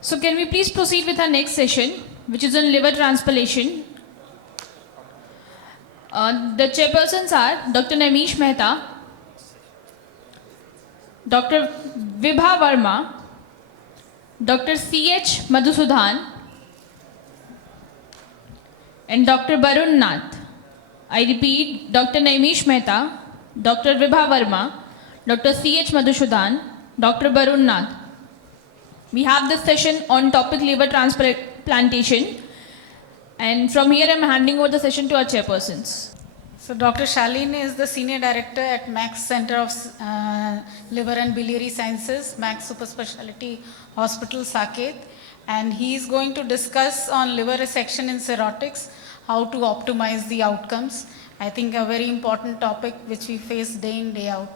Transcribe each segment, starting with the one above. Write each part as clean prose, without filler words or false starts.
So can we please proceed with our next session, which is on liver transplantation. The chairpersons are Dr. Naimish Mehta, Dr. Vibha Verma, Dr. C.H. Madhusudhan, and Dr. Barun Nath. I repeat, Dr. Naimish Mehta, Dr. Vibha Verma, Dr. C.H. Madhusudhan, Dr. Barun Nath. We have this session on topic liver transplantation, and from here I'm handing over the session to our chairpersons. So Dr. Shaleen is the Senior Director at Max Center of Liver and Biliary Sciences, Max Super Specialty Hospital, Saket, and he is going to discuss on liver resection in cirrhotics, how to optimize the outcomes. I think a very important topic which we face day in, day out.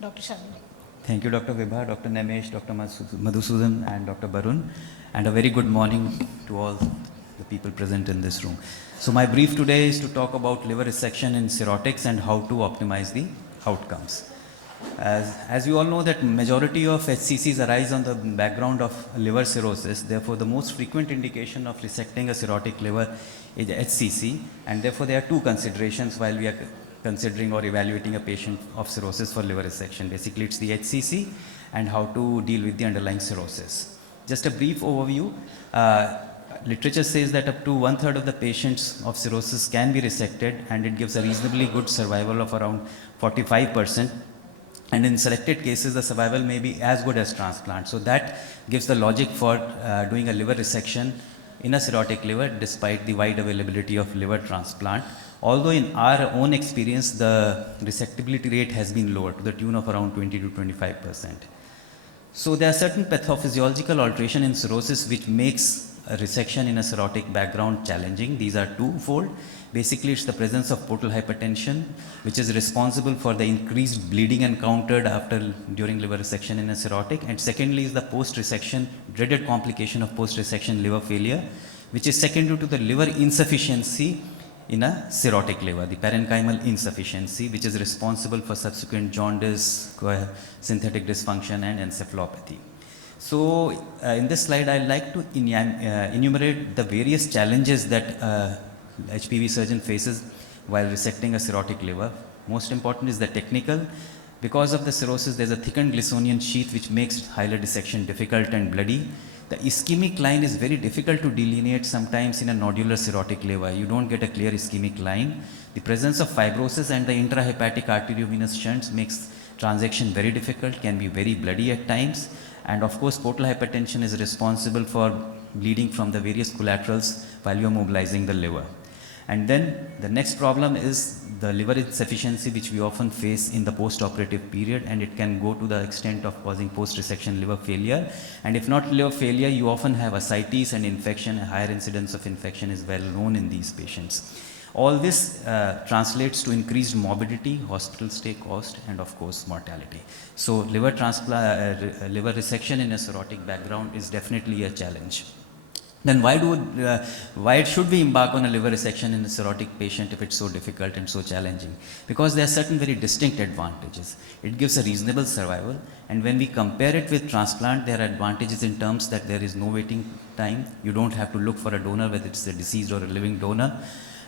Dr. Shaleen. Thank you, Dr. Vibha, Dr. Naimish, Dr. Madhusudhan, and Dr. Barun, and a very good morning to all the people present in this room. So my brief today is to talk about liver resection in cirrhotics and how to optimize the outcomes. As you all know that majority of HCCs arise on the background of liver cirrhosis, therefore the most frequent indication of resecting a cirrhotic liver is HCC, and therefore there are two considerations while we are considering or evaluating a patient of cirrhosis for liver resection. Basically, it's the HCC and how to deal with the underlying cirrhosis. Just a brief overview. Literature says that up to 1/3 of the patients of cirrhosis can be resected, and it gives a reasonably good survival of around 45%. And in selected cases, the survival may be as good as transplant. So that gives the logic for doing a liver resection in a cirrhotic liver despite the wide availability of liver transplant. Although in our own experience, the resectability rate has been lower to the tune of around 20 to 25%. So there are certain pathophysiological alteration in cirrhosis which makes a resection in a cirrhotic background challenging. These are twofold. Basically, it's the presence of portal hypertension, which is responsible for the increased bleeding encountered during liver resection in a cirrhotic. And secondly is the post-resection, dreaded complication of post-resection liver failure, which is secondary to the liver insufficiency in a cirrhotic liver, the parenchymal insufficiency, which is responsible for subsequent jaundice, synthetic dysfunction, and encephalopathy. So in this slide, I'd like to enumerate the various challenges that HPV surgeon faces while resecting a cirrhotic liver. Most important is the technical. Because of the cirrhosis, there's a thickened Glisonian sheath which makes hilar dissection difficult and bloody. The ischemic line is very difficult to delineate sometimes in a nodular cirrhotic liver. You don't get a clear ischemic line. The presence of fibrosis and the intrahepatic arteriovenous shunts makes transaction very difficult, can be very bloody at times. And of course, portal hypertension is responsible for bleeding from the various collaterals while you're mobilizing the liver. And then the next problem is the liver insufficiency, which we often face in the post-operative period, and it can go to the extent of causing post-resection liver failure. And if not liver failure, you often have ascites and infection. A higher incidence of infection is well known in these patients. All this translates to increased morbidity, hospital stay cost, and of course mortality. So liver resection in a cirrhotic background is definitely a challenge. Then why should we embark on a liver resection in a cirrhotic patient if it's so difficult and so challenging? Because there are certain very distinct advantages. It gives a reasonable survival, and when we compare it with transplant, there are advantages in terms that there is no waiting time. You don't have to look for a donor, whether it's a deceased or a living donor,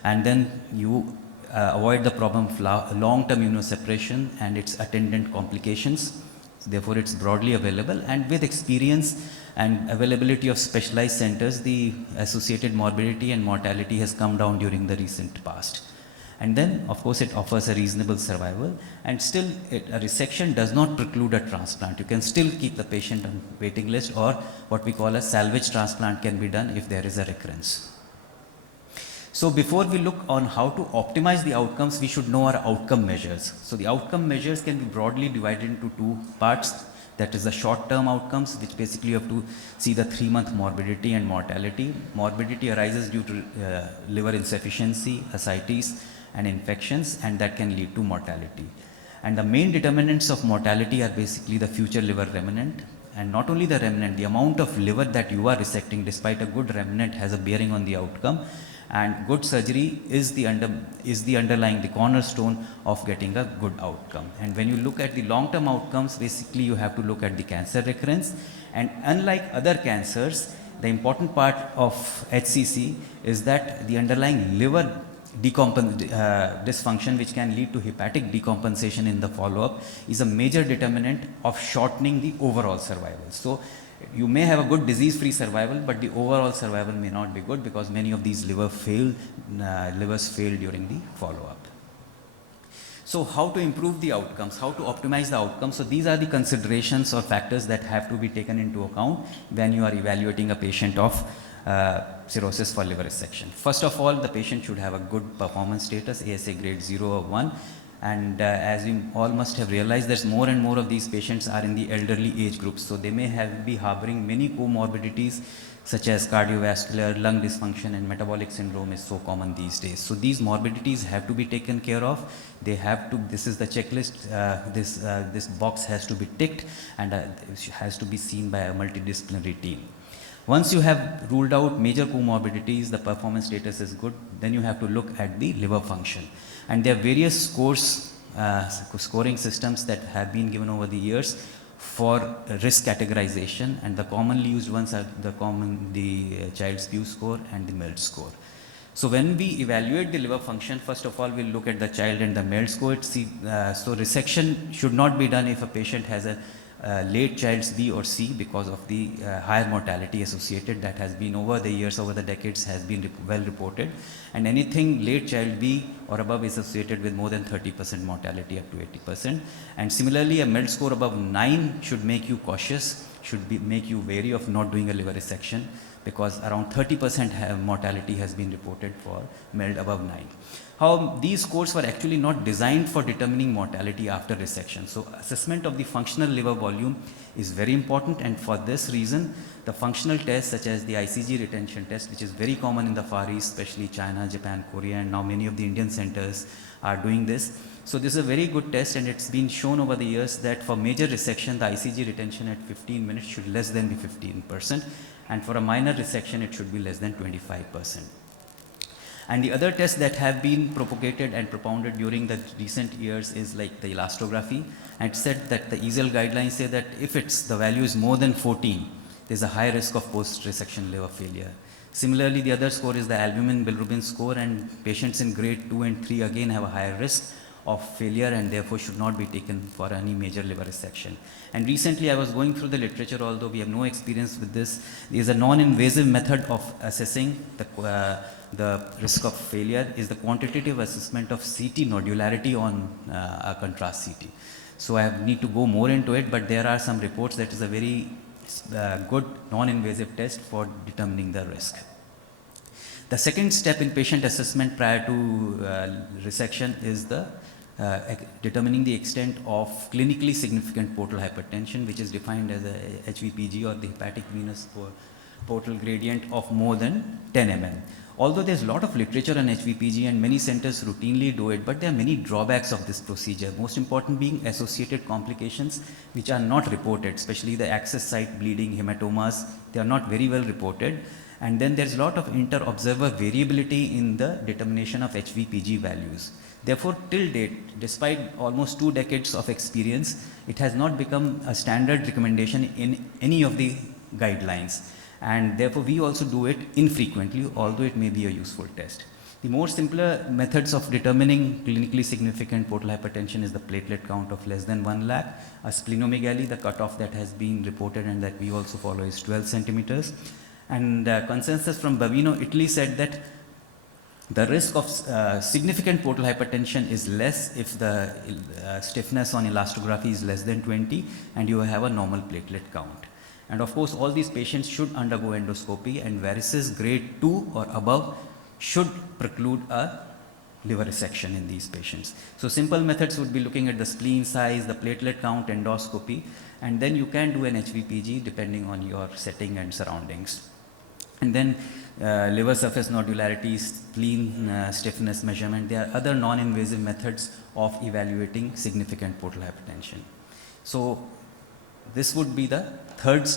and then you avoid the problem of long-term immunosuppression and its attendant complications. Therefore, it's broadly available, and with experience and availability of specialized centers, the associated morbidity and mortality has come down during the recent past. And then, of course, it offers a reasonable survival, and still a resection does not preclude a transplant. You can still keep the patient on waiting list, or what we call a salvage transplant can be done if there is a recurrence. So before we look on how to optimize the outcomes, we should know our outcome measures. So the outcome measures can be broadly divided into two parts. That is the short-term outcomes, which basically you have to see the 3-month morbidity and mortality. Morbidity arises due to liver insufficiency, ascites, and infections, and that can lead to mortality. And the main determinants of mortality are basically the future liver remnant. And not only the remnant, the amount of liver that you are resecting despite a good remnant has a bearing on the outcome. and good surgery is the underlying, the cornerstone of getting a good outcome. And when you look at the long-term outcomes, basically you have to look at the cancer recurrence, and unlike other cancers, the important part of HCC is that the underlying liver dysfunction, which can lead to hepatic decompensation in the follow-up, is a major determinant of shortening the overall survival. So you may have a good disease-free survival, but the overall survival may not be good because many of these livers fail during the follow-up. So how to improve the outcomes, how to optimize the outcomes? So these are the considerations or factors that have to be taken into account when you are evaluating a patient of cirrhosis for liver resection. First of all, the patient should have a good performance status, ASA grade 0 or 1. And as you all must have realized, there's more and more of these patients are in the elderly age groups. So they may be harboring many comorbidities such as cardiovascular, lung dysfunction, and metabolic syndrome is so common these days. So these morbidities have to be taken care of. They have to, this is the checklist, this box has to be ticked, and it has to be seen by a multidisciplinary team. Once you have ruled out major comorbidities, the performance status is good, then you have to look at the liver function. And there are various scoring systems that have been given over the years for risk categorization, and the commonly used ones are the Childs-Pugh score and the MELD score. So when we evaluate the liver function, first of all, we'll look at the child and the MELD score. So resection should not be done if a patient has a late Child's B or C because of the higher mortality associated that has been over the years, over the decades, has been well reported. And anything late Child B or above is associated with more than 30% mortality up to 80%. And similarly, a MELD score above 9 should make you cautious, make you wary of not doing a liver resection, because around 30% mortality has been reported for MELD above 9. How these scores were actually not designed for determining mortality after resection. So assessment of the functional liver volume is very important, and for this reason, the functional tests such as the ICG retention test, which is very common in the Far East, especially China, Japan, Korea, and now many of the Indian centers are doing this. So this is a very good test, and it's been shown over the years that for major resection, the ICG retention at 15 minutes should less than be 15%, and for a minor resection, it should be less than 25%. And the other tests that have been propagated and propounded during the recent years is like the elastography, and it said that the EASL guidelines say that if the value is more than 14, there's a high risk of post-resection liver failure. Similarly, the other score is the albumin-bilirubin score, and patients in grade 2 and 3 again have a higher risk of failure and therefore should not be taken for any major liver resection. And recently I was going through the literature, although we have no experience with this, there is a non-invasive method of assessing the risk of failure is the quantitative assessment of CT nodularity on a contrast CT. So I need to go more into it, but there are some reports that is a very good non-invasive test for determining the risk. The second step in patient assessment prior to resection is the determining the extent of clinically significant portal hypertension, which is defined as a HVPG or the hepatic venous portal gradient of more than 10 mm. Although there's a lot of literature on HVPG and many centers routinely do it, but there are many drawbacks of this procedure. Most important being associated complications which are not reported, especially the access site bleeding, hematomas, they are not very well reported. And then there's a lot of inter-observer variability in the determination of HVPG values. Therefore, till date, despite almost 2 decades of experience, it has not become a standard recommendation in any of the guidelines. And therefore, we also do it infrequently, although it may be a useful test. The more simpler methods of determining clinically significant portal hypertension is the platelet count of less than 1 lakh. A splenomegaly, the cutoff that has been reported and that we also follow is 12 centimeters. And consensus from Bavino, Italy said that the risk of significant portal hypertension is less if the stiffness on elastography is less than 20 and you have a normal platelet count. And of course, all these patients should undergo endoscopy, and varices grade 2 or above should preclude a liver resection in these patients. So simple methods would be looking at the spleen size, the platelet count, endoscopy, and then you can do an HVPG depending on your setting and surroundings. And then liver surface nodularity, spleen stiffness measurement, there are other non-invasive methods of evaluating significant portal hypertension. So this would be the third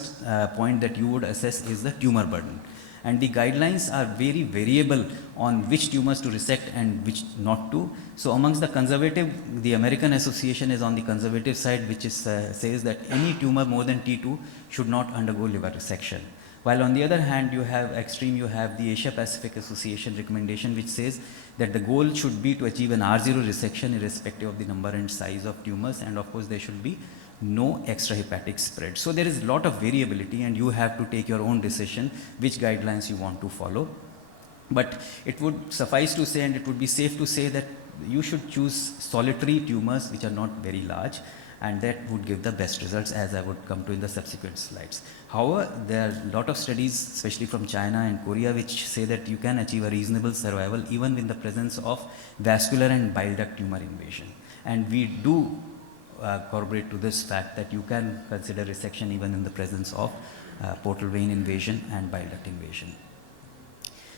point that you would assess is the tumor burden. And the guidelines are very variable on which tumors to resect and which not to. So amongst the conservative, the American Association is on the conservative side, which is, says that any tumor more than T2 should not undergo liver resection. While on the other hand, you have extreme, you have the Asia Pacific Association recommendation, which says that the goal should be to achieve an R0 resection irrespective of the number and size of tumors, and of course there should be no extrahepatic spread. So there is a lot of variability, and you have to take your own decision which guidelines you want to follow. But it would suffice to say, and it would be safe to say, that you should choose solitary tumors which are not very large, and that would give the best results, as I would come to in the subsequent slides. However, there are a lot of studies, especially from China and Korea, which say that you can achieve a reasonable survival even in the presence of vascular and bile duct tumor invasion. And we do corroborate to this fact that you can consider resection even in the presence of portal vein invasion and bile duct invasion.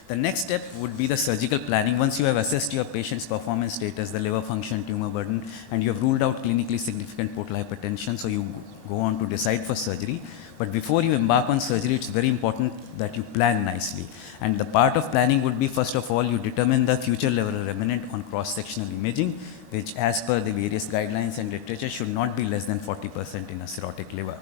The next step would be the surgical planning. Once you have assessed your patient's performance status, the liver function, tumor burden, and you have ruled out clinically significant portal hypertension, so you go on to decide for surgery. But before you embark on surgery, it's very important that you plan nicely. And the part of planning would be, first of all, you determine the future liver remnant on cross-sectional imaging, which as per the various guidelines and literature should not be less than 40% in a cirrhotic liver.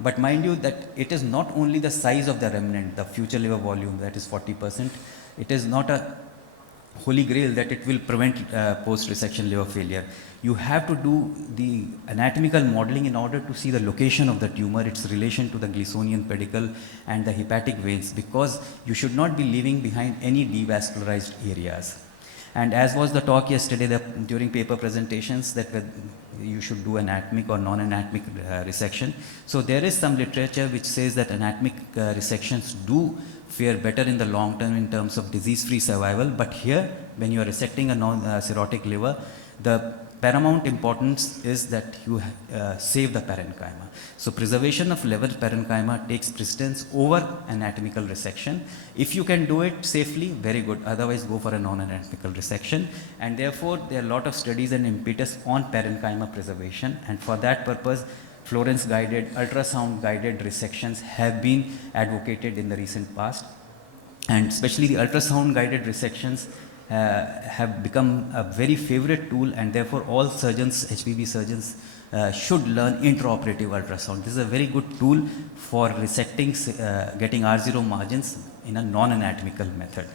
But mind you that it is not only the size of the remnant, the future liver volume, that is 40%. It is not a holy grail that it will prevent post-resection liver failure. You have to do the anatomical modeling in order to see the location of the tumor, its relation to the Gleasonian pedicle and the hepatic veins, because you should not be leaving behind any devascularized areas. And as was the talk yesterday during paper presentations, that you should do anatomic or non-anatomic resection. So there is some literature which says that anatomic resections do fare better in the long term in terms of disease-free survival. But here, when you are resecting a non-cirrhotic liver, the paramount importance is that you save the parenchyma. So preservation of liver parenchyma takes precedence over anatomical resection. If you can do it safely, very good. Otherwise, go for a non-anatomical resection. And therefore, there are a lot of studies and impetus on parenchyma preservation. And for that purpose, Florence-guided, ultrasound-guided resections have been advocated in the recent past. And especially the ultrasound-guided resections have become a very favorite tool, and therefore all surgeons, HPV surgeons, should learn intraoperative ultrasound. This is a very good tool for resecting, getting R0 margins in a non-anatomical method.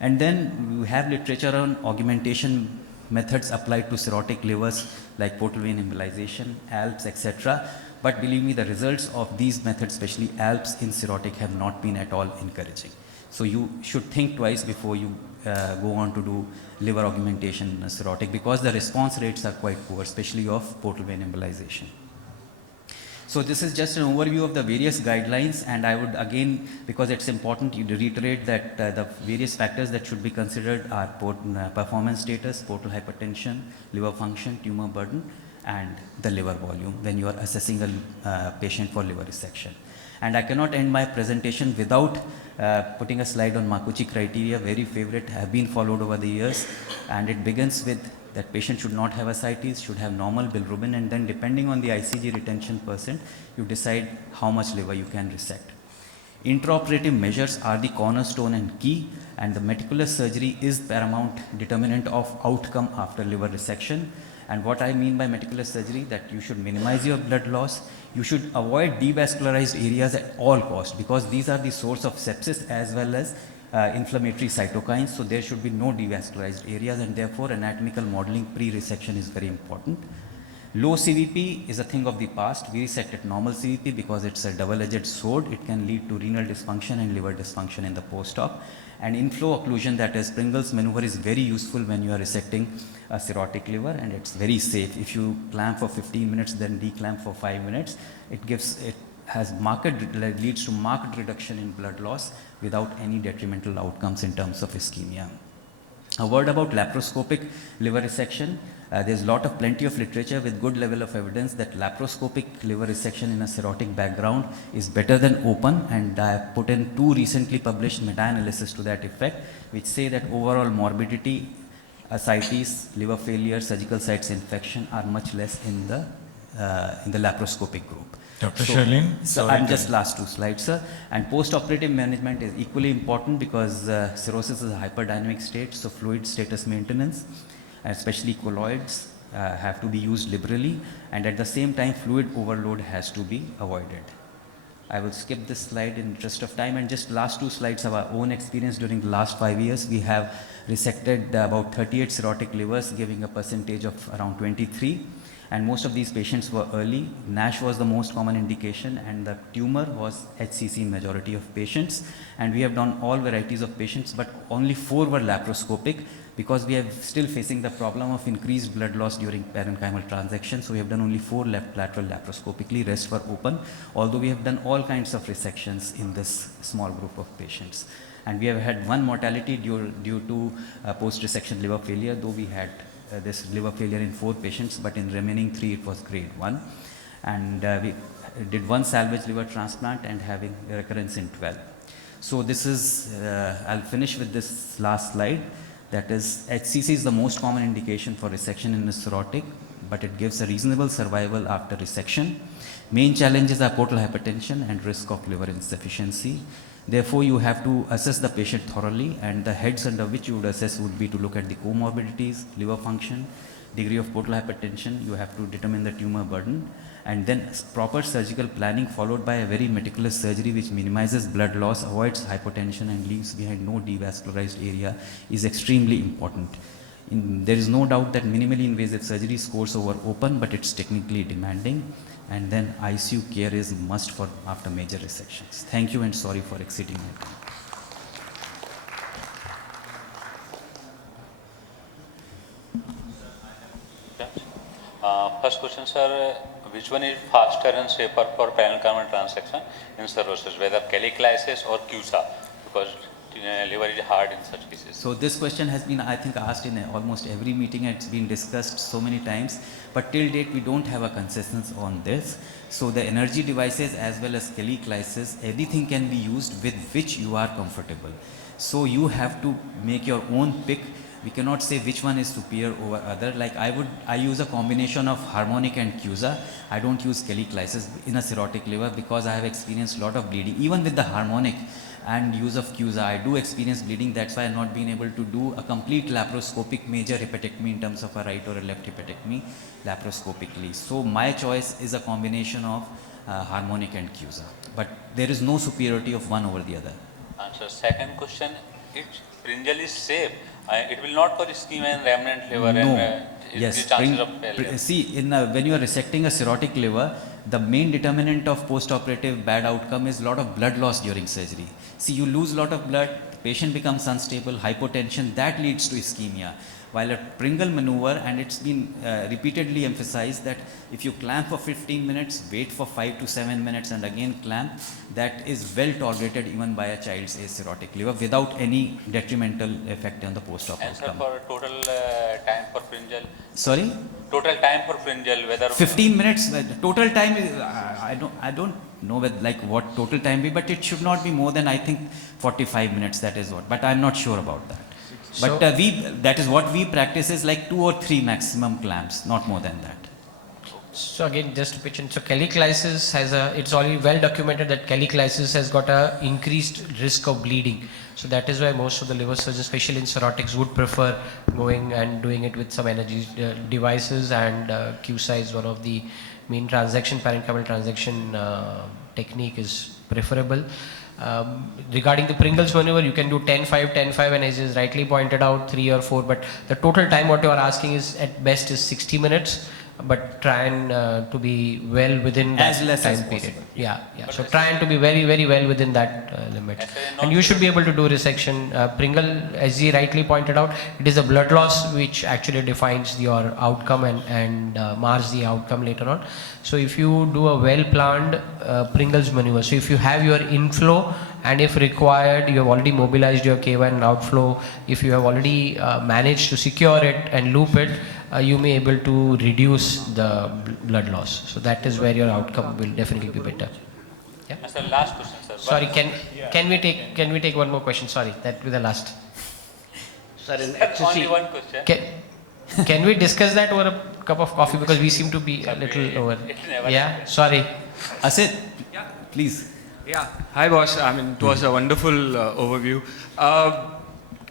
And then we have literature on augmentation methods applied to cirrhotic livers like portal vein embolization, ALPS, etc. But believe me, the results of these methods, especially ALPS in cirrhotic, have not been at all encouraging. So you should think twice before you go on to do liver augmentation in a cirrhotic, because the response rates are quite poor, especially of portal vein embolization. So this is just an overview of the various guidelines, and I would again, because it's important, to reiterate that the various factors that should be considered are performance status, portal hypertension, liver function, tumor burden, and the liver volume when you are assessing a patient for liver resection. And I cannot end my presentation without putting a slide on Makuchi criteria, very favorite, have been followed over the years. And it begins with that patient should not have ascites, should have normal bilirubin, and then depending on the ICG retention percent, you decide how much liver you can resect. Intraoperative measures are the cornerstone and key, and the meticulous surgery is paramount determinant of outcome after liver resection. And what I mean by meticulous surgery, that you should minimize your blood loss. You should avoid devascularized areas at all costs, because these are the source of sepsis as well as inflammatory cytokines. So there should be no devascularized areas, and therefore anatomical modeling pre-resection is very important. Low CVP is a thing of the past. We resect at normal CVP because it's a double-edged sword. It can lead to renal dysfunction and liver dysfunction in the post-op. And inflow occlusion, that is Pringle's maneuver, is very useful when you are resecting a cirrhotic liver, and it's very safe. If you clamp for 15 minutes, then declamp for 5 minutes, it leads to marked reduction in blood loss without any detrimental outcomes in terms of ischemia. A word about laparoscopic liver resection. There's plenty of literature with good level of evidence that laparoscopic liver resection in a cirrhotic background is better than open, and I have put in 2 recently published meta-analysis to that effect, which say that overall morbidity, ascites, liver failure, surgical sites infection are much less in the in the laparoscopic group. Dr. Shaleen, So sorry I'm to- just last two slides, sir. And post-operative management is equally important because cirrhosis is a hyperdynamic state, so fluid status maintenance, especially colloids, have to be used liberally, and at the same time fluid overload has to be avoided. I will skip this slide in interest of time, and just last two slides of our own experience during the last 5 years. We have resected about 38 cirrhotic livers, giving a percentage of around 23. And most of these patients were early. NASH was the most common indication, and the tumor was HCC in majority of patients. And we have done all varieties of patients, but only 4 were laparoscopic, because we are still facing the problem of increased blood loss during parenchymal transaction. So we have done only 4 left lateral laparoscopically, rest were open, although we have done all kinds of resections in this small group of patients. And we have had 1 mortality due to post-resection liver failure, though we had this liver failure in 4 patients, but in remaining 3 it was grade 1. And we did 1 salvage liver transplant and having recurrence in 12. So this is, I'll finish with this last slide. That is, HCC is the most common indication for resection in a cirrhotic, but it gives a reasonable survival after resection. Main challenges are portal hypertension and risk of liver insufficiency. Therefore, you have to assess the patient thoroughly, and the heads under which you would assess would be to look at the comorbidities, liver function, degree of portal hypertension. You have to determine the tumor burden, and then proper surgical planning followed by a very meticulous surgery which minimizes blood loss, avoids hypotension and leaves behind no devascularized area is extremely important. There is no doubt that minimally invasive surgery scores over open, but it's technically demanding, and then ICU care is must for after major resections. Thank you, and sorry for exceeding my time. First question, sir, which one is faster and safer for parenchymal transaction in cirrhosis, whether cheliclysis or CUSA, because liver is hard in such cases? So this question has been, I think, asked in almost every meeting, and it's been discussed so many times, but till date we don't have a consensus on this. So the energy devices as well as cheliclysis, everything can be used with which you are comfortable. So you have to make your own pick. We cannot say which one is superior over other. Like I use a combination of harmonic and CUSA. I don't use cheliclysis in a cirrhotic liver because I have experienced a lot of bleeding. Even with the harmonic and use of CUSA, I do experience bleeding. That's why I have not been able to do a complete laparoscopic major hepatectomy in terms of a right or a left hepatectomy laparoscopically. So my choice is a combination of harmonic and CUSA. But there is no superiority of one over the other. Answer. Second question, if Pringle is safe, it will not cause ischemia and remnant liver and Yes, chances of failure. see, when you are resecting a cirrhotic liver, the main determinant of post-operative bad outcome is lot of blood loss during surgery. See, you lose lot of blood, the patient becomes unstable, hypotension, that leads to ischemia. While a Pringle maneuver, and it's been repeatedly emphasized that if you clamp for 15 minutes, wait for 5 to 7 minutes and again clamp, that is well tolerated even by a child's cirrhotic liver without any detrimental effect on the post-op Answer outcome. for total time for Pringle. Sorry? Total time for Pringle, whether 15 minutes, total time is, I don't know what total time be, but it should not be more than, I think, 45 minutes, that is what, but I'm not sure about that. But that is what we practice is like 2 or 3 maximum clamps, not more than that. So again, just to pitch in, so cheliclysis it's already well documented that cheliclysis has got a increased risk of bleeding. So that is why most of the liver surgeons, especially in cirrhotics, would prefer going and doing it with some energy devices, and CUSA is one of the main parenchymal transaction technique is preferable. Regarding the Pringles maneuver, you can do 10-5, 10-5, and as is rightly pointed out, 3 or 4, but the total time what you are asking is at best is 60 minutes, but try and to be well within that As less time as period. possible. Yeah. So try and to be very, very well within that limit. And you should be able to do resection. Pringle, as he rightly pointed out, it is a blood loss which actually defines your outcome and mars the outcome later on. So if you do a well-planned Pringles maneuver, so if you have your inflow and if required, you have already mobilized your K1 and outflow, if you have already managed to secure it and loop it, you may able to reduce the blood loss. So that is where your outcome will definitely be better. Yeah. Sir, last question, sir. Sorry, can we take one more question? Sorry, that will be the last. Sir, in Only HCC, one question. Can we discuss that over a cup of coffee, because we seem to be a little over. It never Yeah, happens. sorry. Asit, please. Yeah, hi boss. I mean, it was a wonderful overview.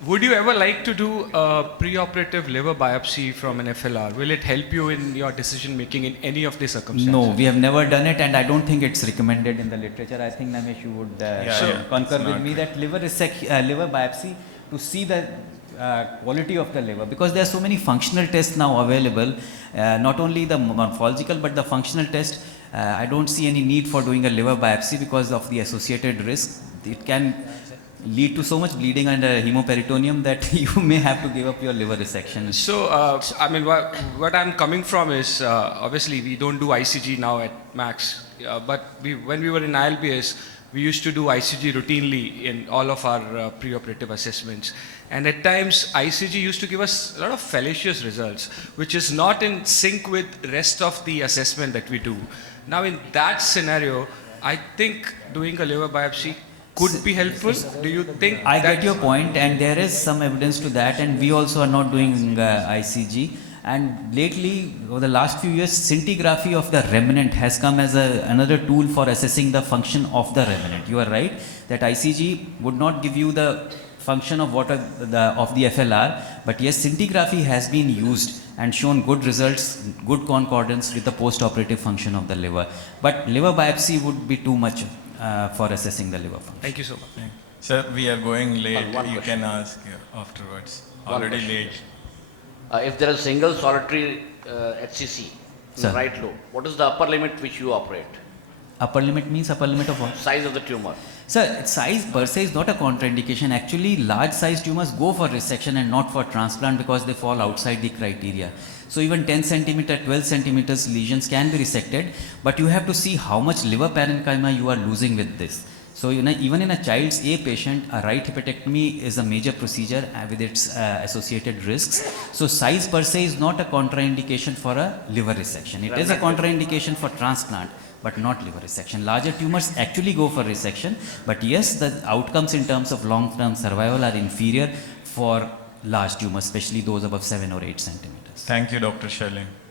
Would you ever like to do a preoperative liver biopsy from an FLR? Will it help you in your decision making in any of the circumstances? No, we have never done it, and I don't think it's recommended in the literature. I think Naimish, you would concur it's with not me that liver biopsy to see the quality of the liver, because there are so many functional tests now available, not only the morphological but the functional test. I don't see any need for doing a liver biopsy because of the associated risk. It can lead to so much bleeding and hemoperitoneum that you may have to give up your liver resection. So, I mean, what I'm coming from is obviously we don't do ICG now at Max, but when we were in ILBS, we used to do ICG routinely in all of our preoperative assessments. And at times, ICG used to give us a lot of fallacious results, which is not in sync with rest of the assessment that we do. Now, in that scenario, I think doing a liver biopsy could be helpful. Do you think? I get your point, and there is some evidence to that, and we also are not doing ICG. And lately, over the last few years, scintigraphy of the remnant has come as another tool for assessing the function of the remnant. You are right that ICG would not give you the function of of the FLR, but yes, scintigraphy has been used and shown good results, good concordance with the post-operative function of the liver. But liver biopsy would be too much for assessing the liver function. Thank you so much. Sir, we are going late. One You question. can ask afterwards. One Already question. late. If there is single solitary HCC in Sir. the right lobe, what is the upper limit which you operate? Upper limit means upper limit of what? Size of the tumor. Sir, size per se is not a contraindication. Actually, large size tumors go for resection and not for transplant because they fall outside the criteria. So even 10 centimeter, 12 centimeters lesions can be resected, but you have to see how much liver parenchyma you are losing with this. So even in a child's A patient, a right hepatectomy is a major procedure with its associated risks. So size per se is not a contraindication for a liver resection. It is a contraindication for transplant, but not liver resection. Larger tumors actually go for resection, but yes, the outcomes in terms of long-term survival are inferior for large tumors, especially those above 7 or 8 centimeters. Thank you, Dr. Shaleen.